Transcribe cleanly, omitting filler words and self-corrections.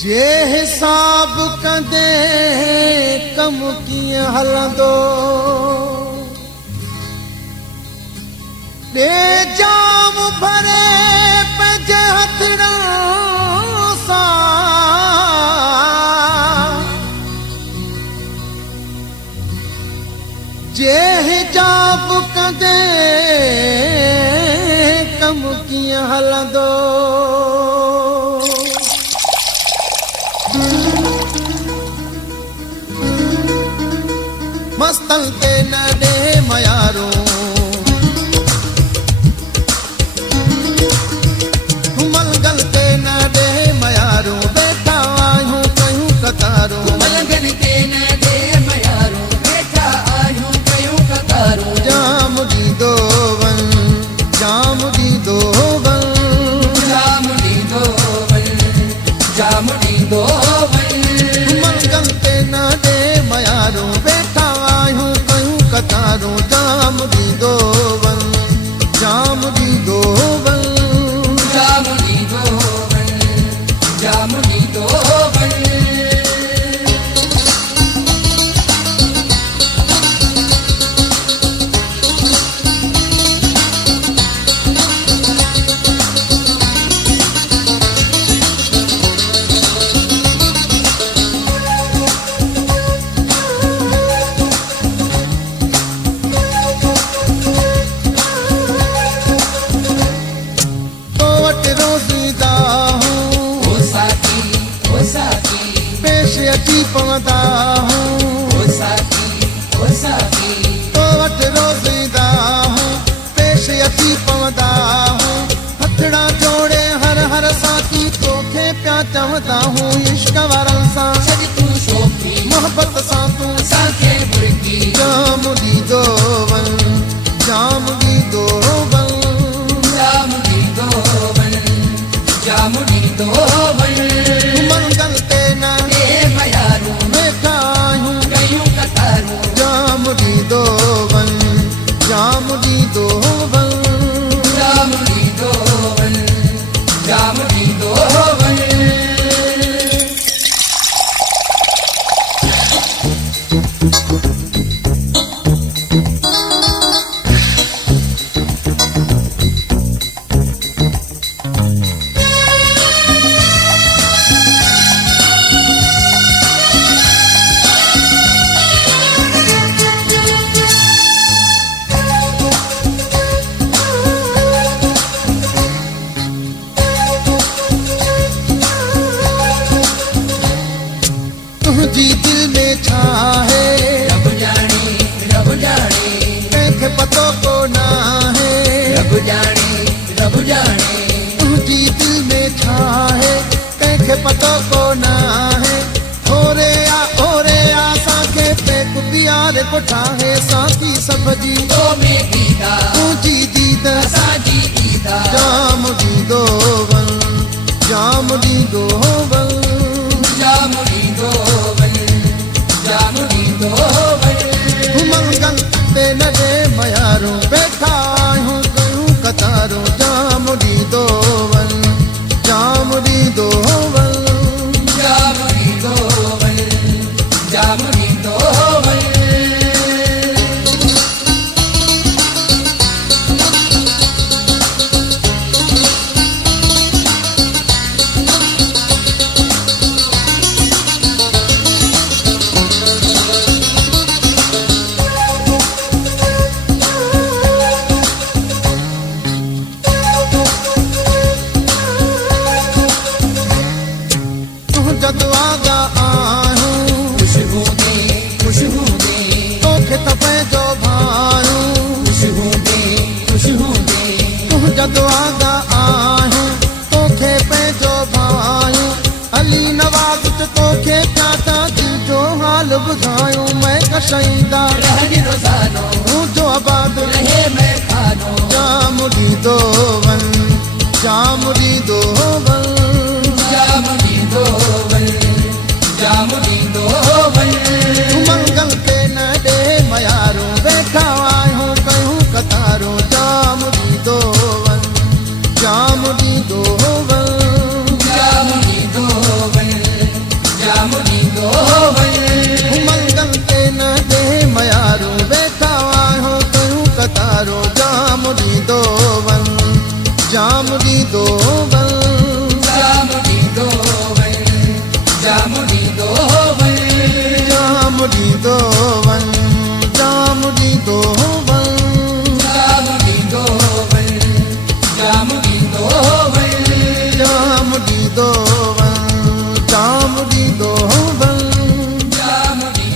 जे हिसाब कंदे कम कीअं हलंदो ॾे जाम भरे पंहिंजे हथड़ां सां जे हिजाब कंदे कम कीअं हलंदो मस्तल ते न ॾे मयारो मलगल ते न ॾे मयारो वेठा आहियूं कयूं कतारो मलगल ते न ॾे मयारो वेठा आहियूं कयूं कतारो जाम ॾींदो वञ जाम ॾींदो वञ जाम ॾींदो वञ जाम ॾींदो वञ मलगल ते न ॾे मयारो वेठा आहियूं कयूं कतारो जाम ॾींदो वञ जाम ॾींदो वञ जाम ॾींदो वञ जाम ॾींदो वञ तो वटि रोज़ीदा हूं ओ साथी पेश अची पवंदा हूं ओ साथी तो वटि रोज़ीदा हूं पेश अची पवंदा हूं हथड़ा जोड़े हर हर साथी तोखे पिया चवंदा हूं इश्क वारनि सां छॾ तूं शोखी मोहबत सां तूं असांखे बुरकी जाम ॾींदो वञ जाम ॾींदो वञ जाम ॾींदो वञ जाम ॾींदो वञ मंगल ते न ॾे मयारो वेठा आहियूं कयूं कतारो जाम ॾींदो वञ जाम ॾींदो वञ जाम ॾींदो वञ जाम ॾींदो वञ तुंहिंजी दिल में छा है रब जाने कंहिंखे पतो कोन आहे रब जाने तुंहिंजी दिल में छा है कंहिंखे पतो कोन आहे ओरे आ असांखे पेक प्यार कोठा है साथी सभ जी तो में दीदा तुंहिंजी दीद असांजी दीदा जाम ॾींदो वञ जाम ॾींदो वञ जाम ॾींदो वञ जाम ॾींदो वञ मंगल ते न ॾे मयारो वेठा आहियूं कयूं कतारो जाम ॾींदो वञ जाम ॾींदो वञ जाम ॾींदो वञ जाम ॾींदो वञ तुंहिंजा दुआगा आहियूं खुशबू दे तोखे त पंहिंजो भायूं खुशबू दे तुंहिंजा दुआगा आहियूं तोखे पंहिंजो भायूं अली नवाज़ त तोखे पिया था दिल जो हाल ॿुधायूं मैं कशाईंदा रहनि रोज़ानो तुंहिंजो आबाद रहे मैं खानो जाम ॾींदो वञ जाम ॾींदो वञ जाम ॾींदो वञ जाम ॾींदो वञ मंगल ते न ॾे मयारो वेठा आहियूं कयूं कतारो जाम ॾींदो वञ जाम ॾींदो वञ जाम ॾींदो वञ जाम ॾींदो वञ जाम ॾींदो